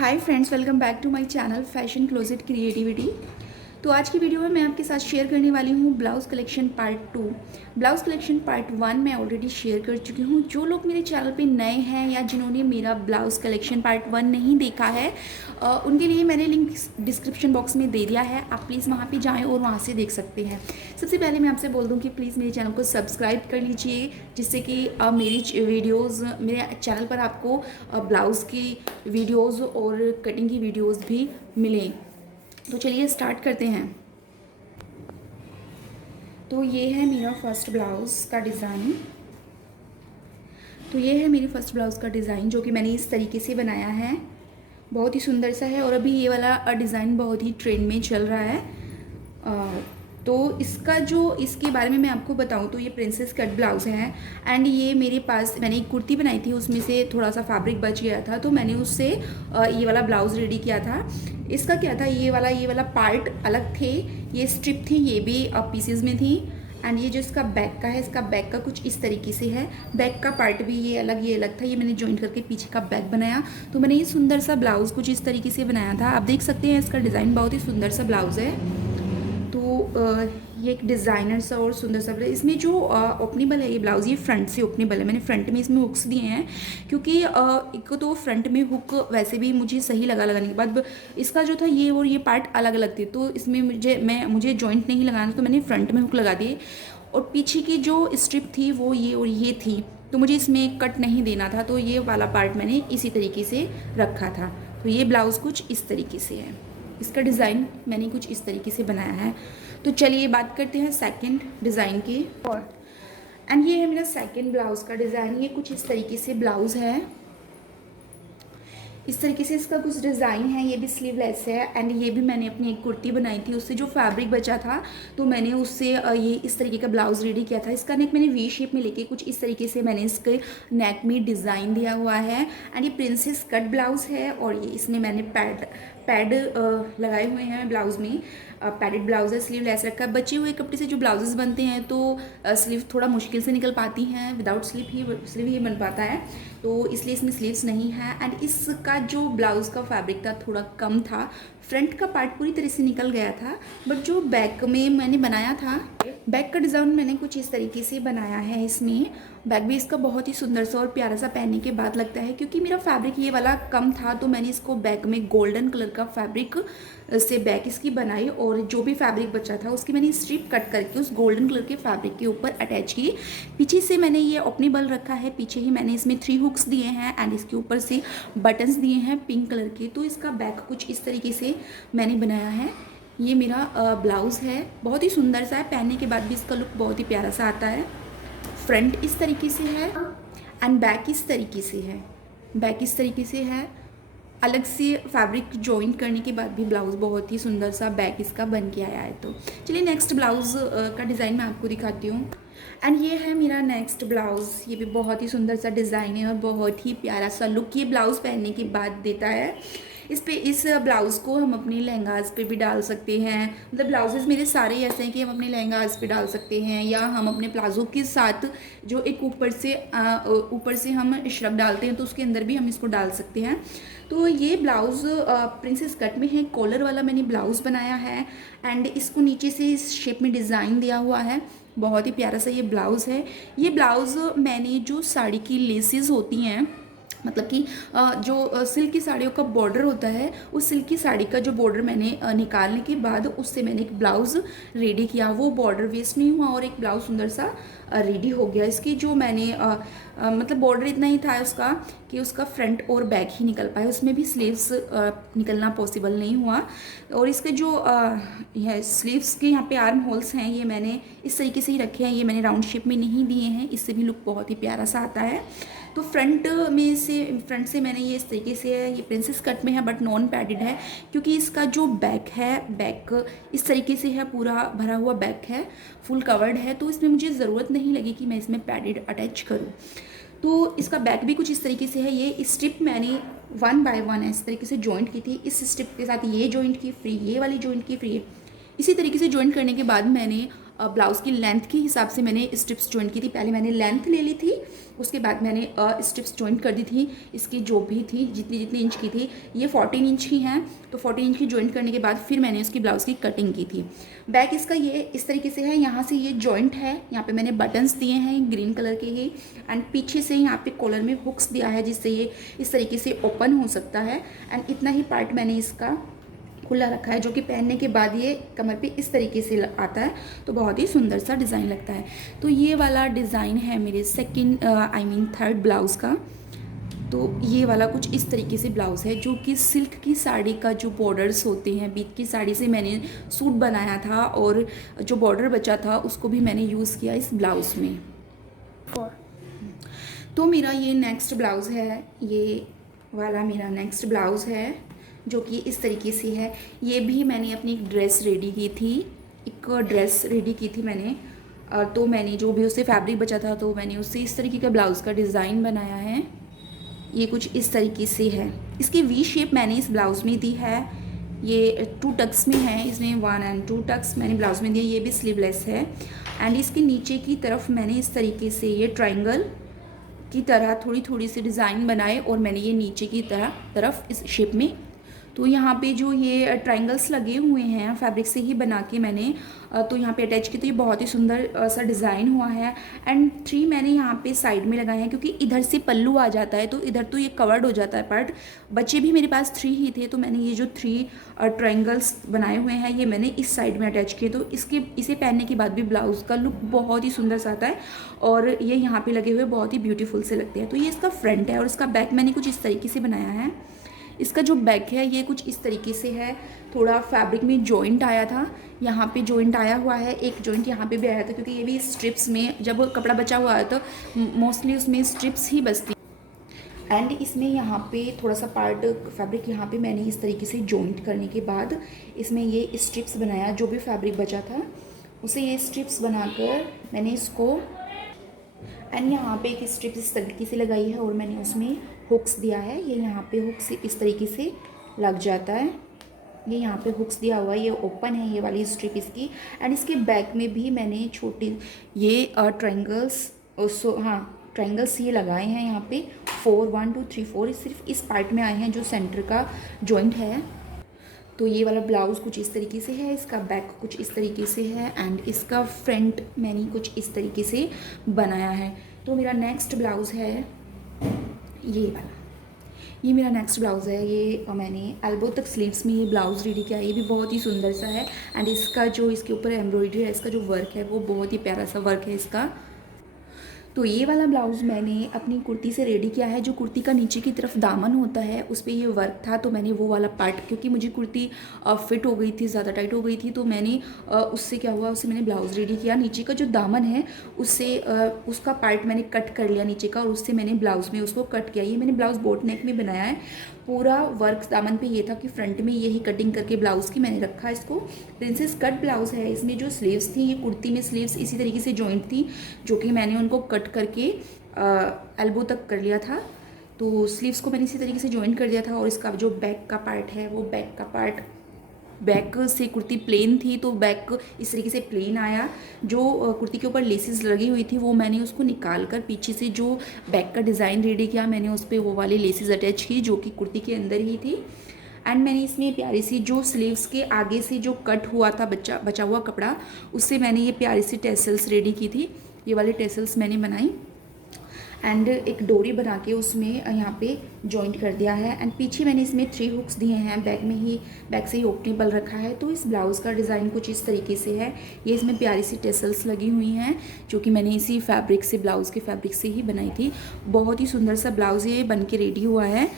Hi friends, welcome back to my channel fashion closet creativity. तो आज की video में मैं आपके साथ शेयर करने वाली हूँ blouse collection part 2। Blouse collection part 1 मैं ऑलरेडी शेयर कर चुकी हूँ। जो लोग मेरे चैनल पे नए हैं या जिन्होंने मेरा ब्लाउज़ कलेक्शन पार्ट 1 नहीं देखा है उनके लिए मैंने लिंक डिस्क्रिप्शन बॉक्स में दे दिया है। आप प्लीज़ वहाँ पे जाएँ और वहाँ से देख सकते हैं। सबसे पहले मैं आपसे बोल दूँ कि प्लीज़ मेरे चैनल को सब्सक्राइब कर लीजिए, जिससे कि मेरी वीडियोज़ मेरे चैनल पर आपको ब्लाउज़ की वीडियोज़ और कटिंग की वीडियोज़ भी मिलें। तो चलिए स्टार्ट करते हैं। तो ये है मेरा फर्स्ट ब्लाउज़ का डिज़ाइन। तो ये है मेरी फर्स्ट ब्लाउज़ का डिज़ाइन जो कि मैंने इस तरीके से बनाया है। बहुत ही सुंदर सा है और अभी ये वाला डिज़ाइन बहुत ही ट्रेंड में चल रहा है। तो इसके बारे में मैं आपको बताऊं तो ये प्रिंसेस कट ब्लाउज़ है। एंड ये मेरे पास मैंने एक कुर्ती बनाई थी, उसमें से थोड़ा सा फैब्रिक बच गया था तो मैंने उससे ये वाला ब्लाउज़ रेडी किया था। इसका क्या था, ये वाला पार्ट अलग थे, ये स्ट्रिप थी, ये भी पीसेज में थी। एंड ये जो इसका बैक का है, इसका बैक का कुछ इस तरीके से है। बैक का पार्ट भी ये अलग था, ये मैंने जॉइंट करके पीछे का बैक बनाया। तो मैंने ये सुंदर सा ब्लाउज़ कुछ इस तरीके से बनाया था। आप देख सकते हैं इसका डिज़ाइन बहुत ही सुंदर सा ब्लाउज़ है। तो ये एक डिज़ाइनर सा और सुंदर सा ब्लाउज। इसमें जो ओपनेबल है ये ब्लाउज़, ये फ्रंट से ओपनेबल है। मैंने फ्रंट में इसमें हुक्स दिए हैं क्योंकि एक तो फ्रंट में हुक वैसे भी मुझे सही लगाने के बाद इसका जो था ये और ये पार्ट अलग अलग थे, तो इसमें मुझे जॉइंट नहीं लगाना, तो मैंने फ्रंट में हुक लगा दिए। और पीछे की जो स्ट्रिप थी वो ये और ये थी, तो मुझे इसमें कट नहीं देना था, तो ये वाला पार्ट मैंने इसी तरीके से रखा था। तो ये ब्लाउज़ कुछ इस तरीके से है। इसका डिज़ाइन मैंने कुछ इस तरीके से बनाया है। तो चलिए बात करते हैं सेकंड डिज़ाइन की। और एंड ये है मेरा सेकंड ब्लाउज़ का डिज़ाइन। ये कुछ इस तरीके से ब्लाउज़ है, इस तरीके से इसका कुछ डिज़ाइन है। ये भी स्लीवलेस है। एंड ये भी मैंने अपनी एक कुर्ती बनाई थी, उससे जो फैब्रिक बचा था तो मैंने उससे ये इस तरीके का ब्लाउज़ रेडी किया था। इसका नेक मैंने वी शेप में लेके कुछ इस तरीके से मैंने इसके नेक में डिज़ाइन दिया हुआ है। एंड ये प्रिंसेस कट ब्लाउज़ है और ये इसमें मैंने पैड लगाए हुए हैं ब्लाउज़ में। पैडेड ब्लाउज है, स्लीव लेस रखा है। बचे हुए कपड़े से जो ब्लाउजेस बनते हैं तो स्लीव थोड़ा मुश्किल से निकल पाती हैं, विदाउट स्लीव ही बन पाता है, तो इसलिए इसमें स्लीव्स नहीं है। एंड इसका जो ब्लाउज़ का फैब्रिक था थोड़ा कम था। फ्रंट का पार्ट पूरी तरह से निकल गया था, बट जो बैक में मैंने बनाया था, बैक का डिज़ाइन मैंने कुछ इस तरीके से बनाया है। इसमें बैक भी इसका बहुत ही सुंदर सा और प्यारा सा पहनने के बाद लगता है। क्योंकि मेरा फैब्रिक ये वाला कम था तो मैंने इसको बैक में गोल्डन कलर का फैब्रिक से बैक इसकी बनाई, और जो भी फैब्रिक बचा था उसकी मैंने स्ट्रिप कट करके उस गोल्डन कलर के फैब्रिक के ऊपर अटैच की। पीछे से मैंने ये ओपनेबल रखा है, पीछे ही मैंने इसमें 3 हुक्स दिए हैं एंड इसके ऊपर से बटन्स दिए हैं पिंक कलर के। तो इसका बैक कुछ इस तरीके से मैंने बनाया है। ये मेरा ब्लाउज़ है, बहुत ही सुंदर सा है, पहनने के बाद भी इसका लुक बहुत ही प्यारा सा आता है। फ्रंट इस तरीके से है एंड बैक इस तरीके से है। बैक इस तरीके से है, अलग से फैब्रिक जॉइंट करने के बाद भी ब्लाउज़ बहुत ही सुंदर सा बैक इसका बन के आया है। तो चलिए नेक्स्ट ब्लाउज़ का डिज़ाइन मैं आपको दिखाती हूँ। एंड ये है मेरा नेक्स्ट ब्लाउज़। ये भी बहुत ही सुंदर सा डिज़ाइन है और बहुत ही प्यारा सा लुक ये ब्लाउज़ पहनने के बाद देता है। इस ब्लाउज़ को हम अपने लहंगाज पे भी डाल सकते हैं। मतलब ब्लाउजेज़ मेरे सारे ऐसे हैं कि हम अपने लहंगाज पे डाल सकते हैं, या हम अपने प्लाज़ो के साथ जो एक ऊपर से हम श्रग डालते हैं तो उसके अंदर भी हम इसको डाल सकते हैं। तो ये ब्लाउज़ प्रिंसेस कट में है, कॉलर वाला मैंने ब्लाउज़ बनाया है एंड इसको नीचे से इस शेप में डिज़ाइन दिया हुआ है। बहुत ही प्यारा सा ये ब्लाउज़ है। ये ब्लाउज़ मैंने जो साड़ी की लेसेस होती हैं, मतलब कि जो सिल्क की साड़ियों का बॉर्डर होता है, उस सिल्क की साड़ी का जो बॉर्डर मैंने निकालने के बाद उससे मैंने एक ब्लाउज़ रेडी किया। वो बॉर्डर वेस्ट नहीं हुआ और एक ब्लाउज़ सुंदर सा रेडी हो गया। इसकी जो मैंने मतलब बॉर्डर इतना ही था उसका कि उसका फ्रंट और बैक ही निकल पाए, उसमें भी स्लीव्स निकलना पॉसिबल नहीं हुआ। और इसके जो स्लीव्स के यहाँ पे आर्म होल्स हैं ये मैंने इस तरीके से ही रखे हैं, ये मैंने राउंड शेप में नहीं दिए हैं, इससे भी लुक बहुत ही प्यारा सा आता है। तो फ्रंट से मैंने ये इस तरीके से है, ये प्रिंसेस कट में है बट नॉन पैडेड है, क्योंकि इसका जो बैक है, बैक इस तरीके से है, पूरा भरा हुआ बैक है, फुल कवर्ड है, तो इसमें मुझे ज़रूरत नहीं लगी कि मैं इसमें पैडेड अटैच करूँ। तो इसका बैक भी कुछ इस तरीके से है। ये स्ट्रिप मैंने 1 बाय 1 इस तरीके से जॉइंट की थी, इस स्ट्रिप के साथ ये जॉइंट की, फ्री ये वाली जॉइंट की, फ्री इसी तरीके से जॉइंट करने के बाद मैंने ब्लाउज़ की लेंथ के हिसाब से मैंने स्ट्रिप्स जॉइंट की थी। पहले मैंने लेंथ ले ली थी, उसके बाद मैंने स्ट्रिप्स जॉइंट कर दी थी। इसकी जो भी थी जितनी जितनी इंच की थी, ये 14 इंच की हैं, तो 14 इंच की जॉइंट करने के बाद फिर मैंने उसकी ब्लाउज़ की कटिंग की थी। बैक इसका ये इस तरीके से है, यहाँ से ये जॉइंट है, यहाँ पे मैंने बटन्स दिए हैं ग्रीन कलर के ही, एंड पीछे से यहाँ पे कॉलर में हुक्स दिया है जिससे ये इस तरीके से ओपन हो सकता है। एंड इतना ही पार्ट मैंने इसका खुला रखा है, जो कि पहनने के बाद ये कमर पे इस तरीके से आता है, तो बहुत ही सुंदर सा डिज़ाइन लगता है। तो ये वाला डिज़ाइन है मेरे थर्ड ब्लाउज़ का। तो ये वाला कुछ इस तरीके से ब्लाउज़ है, जो कि सिल्क की साड़ी का जो बॉर्डर्स होते हैं, बीच की साड़ी से मैंने सूट बनाया था, और जो बॉर्डर बचा था उसको भी मैंने यूज़ किया इस ब्लाउज़ में। तो मेरा ये नेक्स्ट ब्लाउज़ है, ये वाला मेरा नेक्स्ट ब्लाउज़ है, जो कि इस तरीके से है। ये भी मैंने अपनी एक ड्रेस रेडी की थी, मैंने। तो मैंने जो भी उससे फैब्रिक बचा था, तो मैंने उससे इस तरीके का ब्लाउज़ का डिज़ाइन बनाया है। ये कुछ इस तरीके से है। इसकी वी शेप मैंने इस ब्लाउज़ में दी है। ये 2 टक्स में है, इसमें 1 और 2 टक्स मैंने ब्लाउज़ में दिए। ये भी स्लीवलेस है, एंड इसके नीचे की तरफ मैंने इस तरीके से ये ट्रायंगल की तरह थोड़ी थोड़ी सी डिज़ाइन बनाए, और मैंने ये नीचे की तरफ इस शेप में। तो यहाँ पे जो ये ट्रायंगल्स लगे हुए हैं फैब्रिक से ही बना के मैंने तो यहाँ पे अटैच की, तो ये बहुत ही सुंदर सा डिज़ाइन हुआ है। एंड 3 मैंने यहाँ पे साइड में लगाए हैं, क्योंकि इधर से पल्लू आ जाता है, तो इधर तो ये कवर्ड हो जाता है पार्ट। बच्चे भी मेरे पास 3 ही थे, तो मैंने ये जो 3 ट्रायंगल्स बनाए हुए हैं, ये मैंने इस साइड में अटैच किए। तो इसे पहनने के बाद भी ब्लाउज़ का लुक बहुत ही सुंदर सा आता है, और ये यहाँ पे लगे हुए बहुत ही ब्यूटीफुल से लगते हैं। तो ये इसका फ्रंट है, और इसका बैक मैंने कुछ इस तरीके से बनाया है। इसका जो बैक है ये कुछ इस तरीके से है, थोड़ा फैब्रिक में जॉइंट आया था, यहाँ पे जॉइंट आया हुआ है, एक जॉइंट यहाँ पे भी आया था, क्योंकि ये भी स्ट्रिप्स में जब कपड़ा बचा हुआ है तो मोस्टली उसमें स्ट्रिप्स ही बचती। एंड इसमें यहाँ पे थोड़ा सा पार्ट फैब्रिक यहाँ पे मैंने इस तरीके से जॉइंट करने के बाद इसमें ये स्ट्रिप्स बनाया, जो भी फैब्रिक बचा था उसे ये स्ट्रिप्स बनाकर मैंने इसको, एंड यहाँ पे एक स्ट्रिप इस तरीके से लगाई है, और मैंने उसमें हुक्स दिया है। ये यहाँ पे हुक्स इस तरीके से लग जाता है, ये यहाँ पे हुक्स दिया हुआ है, ये ओपन है ये वाली स्ट्रिप इसकी। एंड इसके बैक में भी मैंने छोटे ये ट्रायंगल्स ये लगाए हैं यहाँ पे 4 1 2 3 4 सिर्फ इस पार्ट में आए हैं जो सेंटर का जॉइंट है। तो ये वाला ब्लाउज़ कुछ इस तरीके से है, इसका बैक कुछ इस तरीके से है, एंड इसका फ्रंट मैंने कुछ इस तरीके से बनाया है। तो मेरा नेक्स्ट ब्लाउज़ है ये वाला, ये मेरा नेक्स्ट ब्लाउज़ है। ये मैंने एल्बो तक स्लीव्स में ये ब्लाउज़ रेडी किया है, ये भी बहुत ही सुंदर सा है। एंड इसका जो इसके ऊपर एम्ब्रॉयडरी है, इसका जो वर्क है वो बहुत ही प्यारा सा वर्क है इसका। तो ये वाला ब्लाउज़ मैंने अपनी कुर्ती से रेडी किया है। जो कुर्ती का नीचे की तरफ दामन होता है उस पर ये वर्क था, तो मैंने वो वाला पार्ट, क्योंकि मुझे कुर्ती फिट हो गई थी, ज़्यादा टाइट हो गई थी, तो मैंने उससे क्या हुआ, उससे मैंने ब्लाउज़ रेडी किया। नीचे का जो दामन है उससे उसका पार्ट मैंने कट कर लिया नीचे का, और उससे मैंने ब्लाउज़ में उसको कट किया। ये मैंने ब्लाउज़ बोट नेक में बनाया है। पूरा वर्क दामन पे ये था कि फ्रंट में यही कटिंग करके ब्लाउज़ की मैंने रखा। इसको प्रिंसेस कट ब्लाउज़ है। इसमें जो स्लीव्स थी, ये कुर्ती में स्लीव्स इसी तरीके से जॉइंट थी, जो कि मैंने उनको कट करके एल्बो तक कर लिया था। तो स्लीव्स को मैंने इसी तरीके से जॉइंट कर दिया था। और इसका जो बैक का पार्ट है, वो बैक का पार्ट, बैक से कुर्ती प्लेन थी तो बैक इस तरीके से प्लेन आया। जो कुर्ती के ऊपर लेसेस लगी हुई थी वो मैंने उसको निकाल कर पीछे से जो बैक का डिज़ाइन रेडी किया, मैंने उस पर वो वाली लेसेस अटैच की जो कि कुर्ती के अंदर ही थी। एंड मैंने इसमें प्यारी सी जो स्लीव्स के आगे से जो कट हुआ था बचा हुआ कपड़ा, उससे मैंने ये प्यारी सी टेसल्स रेडी की थी। ये वाली टेसल्स मैंने बनाई, एंड एक डोरी बना के उसमें यहाँ पे जॉइंट कर दिया है। एंड पीछे मैंने इसमें 3 हुक्स दिए हैं, बैक से ही ओपनेबल रखा है। तो इस ब्लाउज़ का डिज़ाइन कुछ इस तरीके से है। ये इसमें प्यारी सी टेसल्स लगी हुई हैं, जो कि मैंने इसी फैब्रिक से, ब्लाउज़ के फैब्रिक से ही बनाई थी। बहुत ही सुंदर सा ब्लाउज़ ये बन के रेडी हुआ है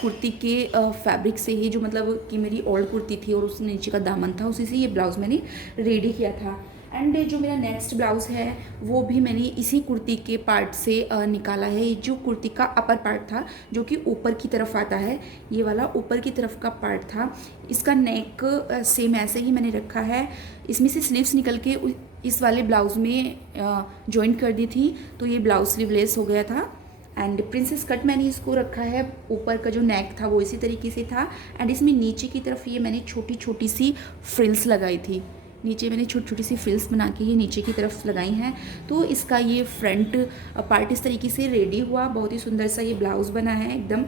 कुर्ती के फैब्रिक से ही, जो मतलब कि मेरी ओल्ड कुर्ती थी और उस नीचे का दामन था, उसी से ये ब्लाउज़ मैंने रेडी किया था। एंड जो मेरा नेक्स्ट ब्लाउज़ है वो भी मैंने इसी कुर्ती के पार्ट से निकाला है। ये जो कुर्ती का अपर पार्ट था जो कि ऊपर की तरफ आता है, ये वाला ऊपर की तरफ का पार्ट था। इसका नेक सेम ऐसे ही मैंने रखा है। इसमें से स्लीव्स निकल के इस वाले ब्लाउज़ में जॉइंट कर दी थी, तो ये ब्लाउज स्लीवलेस हो गया था। एंड प्रिंसेस कट मैंने इसको रखा है। ऊपर का जो नेक था वो इसी तरीके से था, एंड इसमें नीचे की तरफ ये मैंने छोटी छोटी सी फ्रिल्स लगाई थी। नीचे मैंने छोटी छोटी सी फ्रिल्स बना के ये नीचे की तरफ लगाई हैं। तो इसका ये फ्रंट पार्ट इस तरीके से रेडी हुआ। बहुत ही सुंदर सा ये ब्लाउज़ बना है, एकदम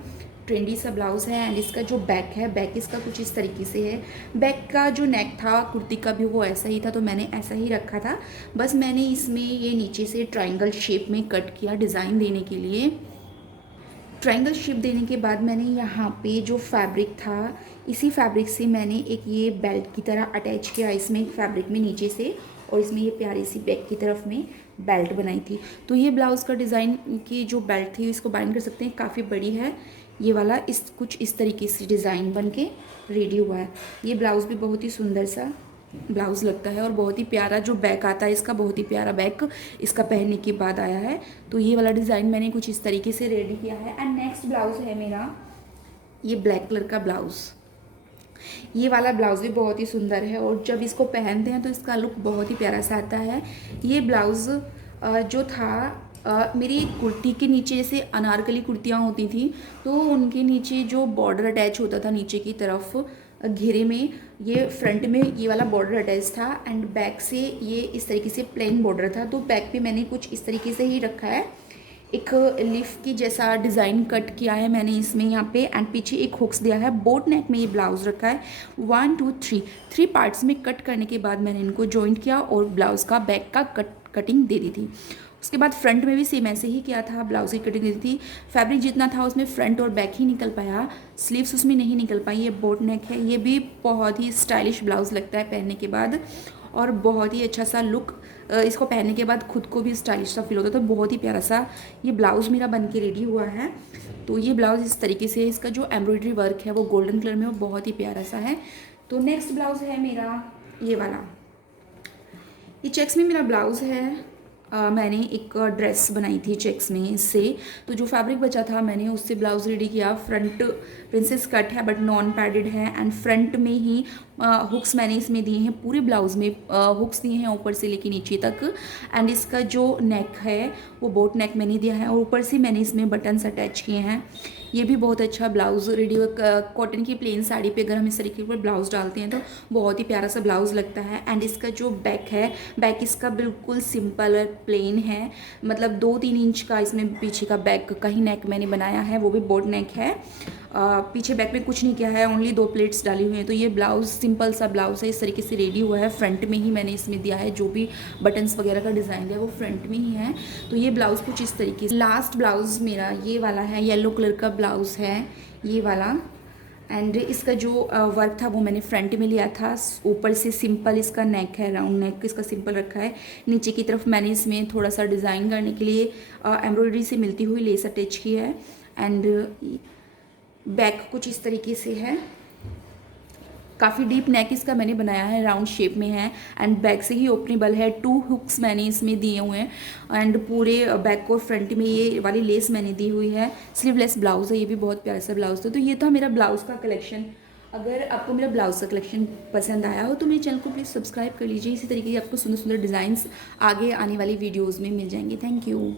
ट्रेंडी सा ब्लाउज़ है। एंड इसका जो बैक है, बैक इसका कुछ इस तरीके से है। बैक का जो नेक था कुर्ती का भी वो ऐसा ही था, तो मैंने ऐसा ही रखा था। बस मैंने इसमें ये नीचे से ट्रायंगल शेप में कट किया डिज़ाइन देने के लिए। ट्रायंगल शेप देने के बाद मैंने यहाँ पे जो फैब्रिक था, इसी फैब्रिक से मैंने एक ये बेल्ट की तरह अटैच किया इसमें फैब्रिक में नीचे से, और इसमें ये प्यारी सी बैक की तरफ में बेल्ट बनाई थी। तो ये ब्लाउज़ का डिज़ाइन की जो बेल्ट थी इसको बाइंड कर सकते हैं, काफ़ी बड़ी है ये वाला। कुछ इस तरीके से डिज़ाइन बन के रेडी हुआ है। ये ब्लाउज़ भी बहुत ही सुंदर सा ब्लाउज़ लगता है, और बहुत ही प्यारा जो बैक आता है इसका, बहुत ही प्यारा बैक इसका पहनने के बाद आया है। तो ये वाला डिज़ाइन मैंने कुछ इस तरीके से रेडी किया है। एंड नेक्स्ट ब्लाउज़ है मेरा ये ब्लैक कलर का ब्लाउज़। ये वाला ब्लाउज़ भी बहुत ही सुंदर है, और जब इसको पहनते हैं तो इसका लुक बहुत ही प्यारा सा आता है। ये ब्लाउज़ जो था मेरी कुर्ती के नीचे, जैसे अनारकली कुर्तियाँ होती थी तो उनके नीचे जो बॉर्डर अटैच होता था नीचे की तरफ घेरे में, ये फ्रंट में ये वाला बॉर्डर अटैच था। एंड बैक से ये इस तरीके से प्लेन बॉर्डर था। तो बैक पे मैंने कुछ इस तरीके से ही रखा है, एक लीफ की जैसा डिज़ाइन कट किया है मैंने इसमें यहाँ पे। एंड पीछे एक हुक्स दिया है। बोट नेक में ये ब्लाउज़ रखा है। 1 2 3 पार्ट्स में कट करने के बाद मैंने इनको जॉइंट किया और ब्लाउज़ का बैक का कटिंग दे दी थी। उसके बाद फ्रंट में भी सेम ऐसे ही किया था, ब्लाउज़ की कटिंग दी थी। फैब्रिक जितना था उसमें फ्रंट और बैक ही निकल पाया, स्लीव्स उसमें नहीं निकल पाई। ये बोट नेक है। ये भी बहुत ही स्टाइलिश ब्लाउज़ लगता है पहनने के बाद, और बहुत ही अच्छा सा लुक इसको पहनने के बाद खुद को भी स्टाइलिश सा फील होता है। तो बहुत ही प्यारा सा ये ब्लाउज़ मेरा बन के रेडी हुआ है। तो ये ब्लाउज़ इस तरीके से, इसका जो एम्ब्रॉयडरी वर्क है वो गोल्डन कलर में, वो बहुत ही प्यारा सा है। तो नेक्स्ट ब्लाउज़ है मेरा ये वाला। ये चेक्स में मेरा ब्लाउज़ है। मैंने एक ड्रेस बनाई थी चेक्स में इससे। तो जो फैब्रिक बचा था मैंने उससे ब्लाउज़ रेडी किया। फ्रंट प्रिंसेस कट है बट नॉन पैडेड है। एंड फ्रंट में ही हुक्स मैंने इसमें दिए हैं, पूरे ब्लाउज़ में हुक्स दिए हैं ऊपर से लेके नीचे तक। एंड इसका जो नेक है वो बोट नेक मैंने दिया है, और ऊपर से मैंने इसमें बटन्स अटैच किए हैं। ये भी बहुत अच्छा ब्लाउज़ रेडी हुआ। कॉटन की प्लेन साड़ी पे अगर हम इस तरीके पर ब्लाउज़ डालते हैं तो बहुत ही प्यारा सा ब्लाउज़ लगता है। एंड इसका जो बैक है, बैक इसका बिल्कुल सिंपल और प्लेन है, मतलब 2-3 इंच का इसमें पीछे का बैक का ही नेक मैंने बनाया है, वो भी बोट नेक है। पीछे बैक में कुछ नहीं किया है, ओनली 2 प्लेट्स डाली हुई हैं। तो ये ब्लाउज़ सिंपल सा ब्लाउज़ है, इस तरीके से रेडी हुआ है। फ्रंट में ही मैंने इसमें दिया है, जो भी बटन्स वगैरह का डिज़ाइन है वो फ्रंट में ही है। तो ये ब्लाउज़ कुछ इस तरीके से। लास्ट ब्लाउज़ मेरा ये वाला है, येलो कलर का ब्लाउज़ है ये वाला। एंड इसका जो वर्क था वो मैंने फ्रंट में लिया था। ऊपर से सिंपल इसका नेक है, राउंड नेक इसका सिंपल रखा है। नीचे की तरफ मैंने इसमें थोड़ा सा डिज़ाइन करने के लिए एम्ब्रॉयडरी से मिलती हुई लेस अटैच की है। एंड बैक कुछ इस तरीके से है। काफ़ी डीप नेक इसका मैंने बनाया है, राउंड शेप में है। एंड बैक से ही ओपनेबल है। 2 हुक्स मैंने इसमें दिए हुए हैं। एंड पूरे बैक और फ्रंट में ये वाली लेस मैंने दी हुई है। स्लीवलेस ब्लाउज़ है, ये भी बहुत प्यारा सा ब्लाउज़ था। तो ये था मेरा ब्लाउज़ का कलेक्शन। अगर आपको मेरा ब्लाउज़ का कलेक्शन पसंद आया हो तो मेरे चैनल को प्लीज़ सब्सक्राइब कर लीजिए। इसी तरीके के आपको सुंदर सुंदर डिज़ाइंस आगे आने वाली वीडियोज़ में मिल जाएंगे। Thank you.